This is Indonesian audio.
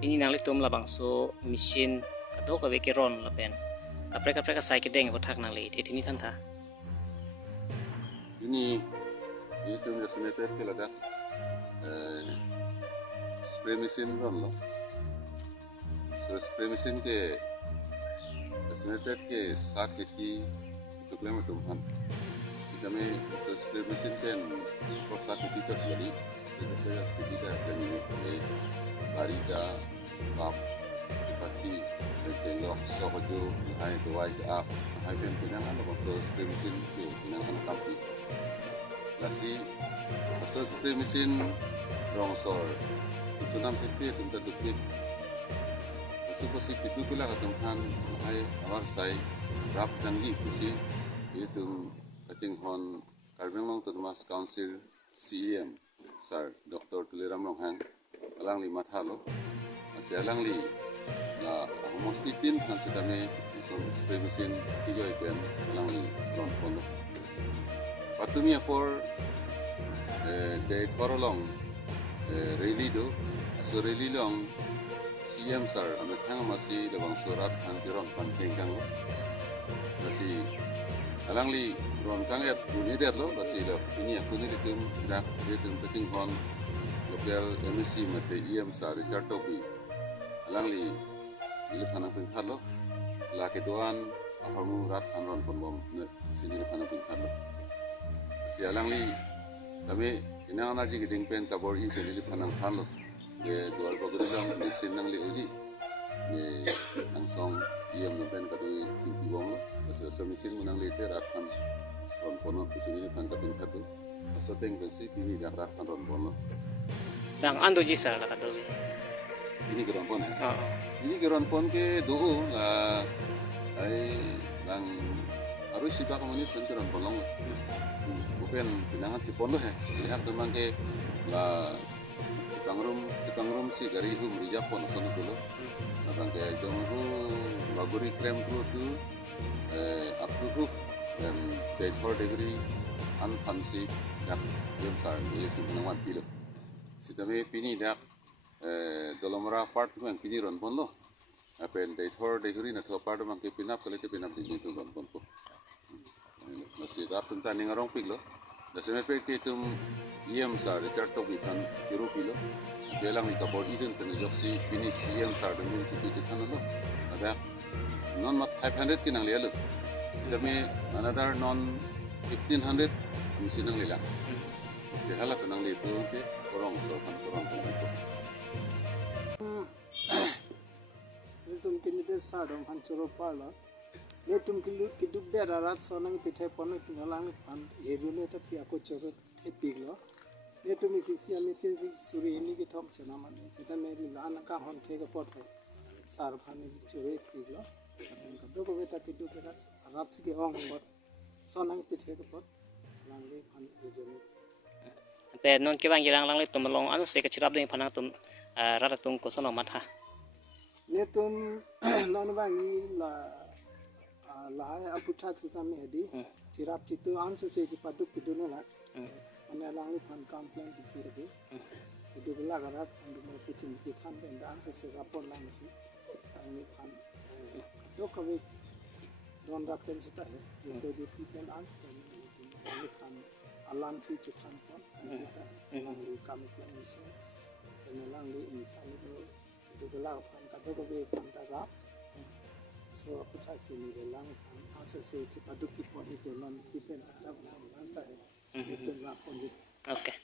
ini nang litum labang so mesin kado ka veke ron lapen kapre ka sai kedeng bothak nang le ini tanta ini itu biasanya pakai lada spray mesin ron lo so spray mesin ke biasanya pakai sakiti cukup lama tumhan si kami so spray mesin kan kok sakiti cat jadi kita dan ini hari dah kap pasti menjelok sohojo hai tuai up hai kan pinang ano so spray mesin ke pinang ano kapi lasi so spray mesin rongsor tujuan PT tentu dukit masih posisi itu pula ketumhan hai awal saya rap dan di posisi itu kacing hon karbeng long termas council CEM sar Dr. Tuliram Longhang alang li mathalo masih alang li la mesti tin kan sedame so spray mesin tiga ikan alang li lon pono patumi apor de thorolong rally do so rally long CM sar ame thang masih lebang surat antiron pancing kang masih alang li ron kang et buni det lo masih lo ini aku ni ditum dak ditum kacing hon lokal MSC mate EM sar Richard Topi alang li ini thana pun khalo la ketuan ahamu rat anron pon sini thana pun khalo si alang li kami inang energi gedeng pen tabor i pen li phanang khalo ye dual bagri lang ni sinang li uji ni langsung EM pen kadu singki wong so mesin menang li te rat kan ron pon sini phan kapin khatu so teng si ini dak rat kan ron pon dang ando jisa la kado ini geron pon ini geron pon ke do la ai lang harus siapa komunit kan geron pon long bukan pinangan si pon lo he lihat teman ke la cipangrum si gari hum rijak pon sono dulu nang ke jongru laburi krem tu apruh dan date for degree unfancy dak yom sar itu pinangan pilo sitame pini dak dolomra part yang pini ron pon lo apen date for degree na to part mang ke pinap kali ke pinap di itu ron pon ko masih rap tentang ngarong pilo dasame pe ke tum EM sar Richard Topi kan kiro pilo kelang ni kabor idun kan joksi pini EM sar dengan situ kan lo ada non mat 500 kinang lelo sitame another non 1500 misinang lila sehala kanang litu ke korong so kan korong ko tum kini de sadom han choro pala ye tum kiduk de rarat sonang pithe pon pinalang pan erule ta pia ko choro the piglo ye tum isi ami sin suri ini ki thom chana man seta meri lana ka hon the ka pot sar phani chore piglo ka ko beta kiduk rat ki ong bot sonang pithe ka pot langli pan erule te non ke bang girang lang le tum long anu se ka chirap ding phanang tum rara tung ko sono matha ne tum non bangi la aputhak sitame hedi chirap chitu anse se paduk pidune la ane lang phan complaint si hedi itu bela garat andu mo pitin jithan den anse se rapor lang si ani phan do kawe don rapen sita he je je pitan anse ani phan alan si jithan pon ani kami plan si ane lang li insani do itu bela phan kado ko be phan ta rap so aputhak se ni lang phan anse se paduk pipon itu non pipen ta lang ta he itu la pon okay